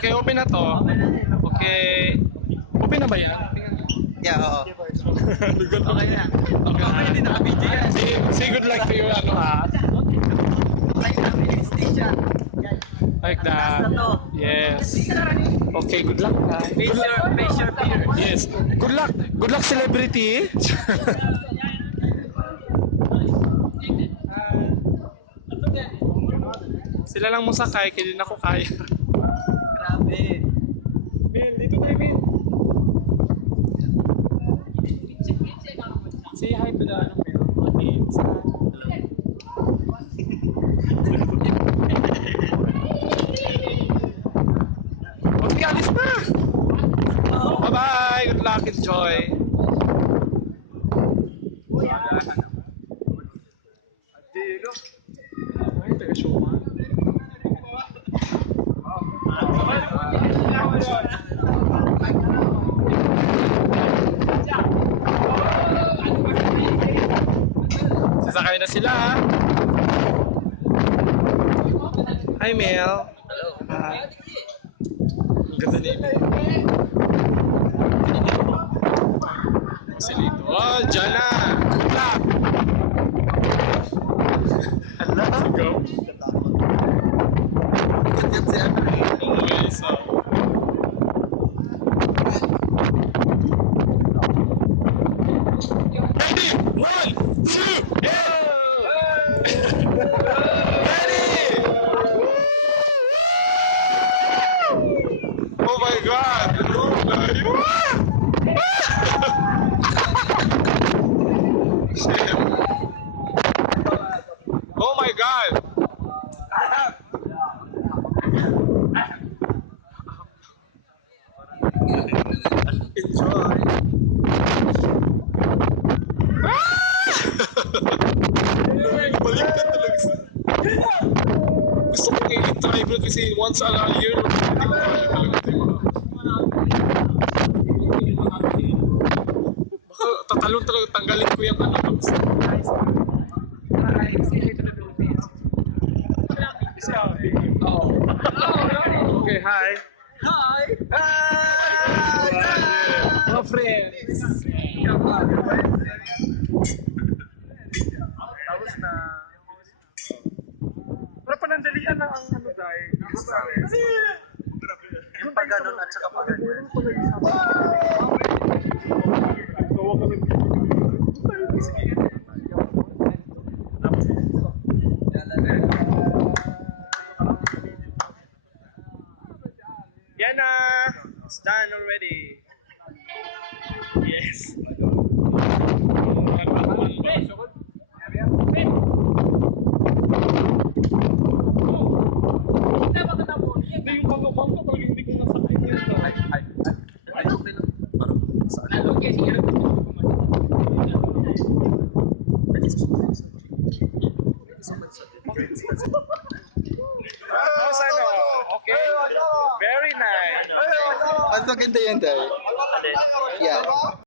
Okay, open na to. Okay. Open na ba yan? Yeah, oo. Lugot pa kaya. Okay. Hindi naka-video yan. Say good luck to you, ano ha? Like that. Yes. Okay, good luck. Face your fear. Yes. Good luck. Good luck, celebrity. Sila lang mo sakay, kaya din ako kaya. Grabe. Mel, dito tayo, Mel. Say hi to the ano, Mel. Kids. Okay, alis na. Bye-bye. Good luck. Enjoy. Ay, taga-showman. Sasakay na sila. Hi, Mel. Hello. Ang ganda ni Mel. Marcelito. Oh, dyan na. Good luck. Hello. Go. Ganyan siya. Okay, so. Ready? 1, 2, Ready! Oh my God! Shit. Oh my God! Enjoy. Baliktad talaga sa... Gusto ko kayo i-try bro kasi once a year, hindi ko kaya talaga, di ba? Baka tatalon talaga, tanggalin ko yung ano. Okay, hi. Hi. Mga friends. Tapos na. Pero panandalian na ang ano dahil. Yung pag ganun at saka pag ganun. Yan na! It's done already. Yes. Hindi yung pagkabang ko talaga hindi ko nasakay nito. Ay, okay lang. Parang saan? Tapos ano? Okay? Very nice. Mas maganda yan, Day. Yeah.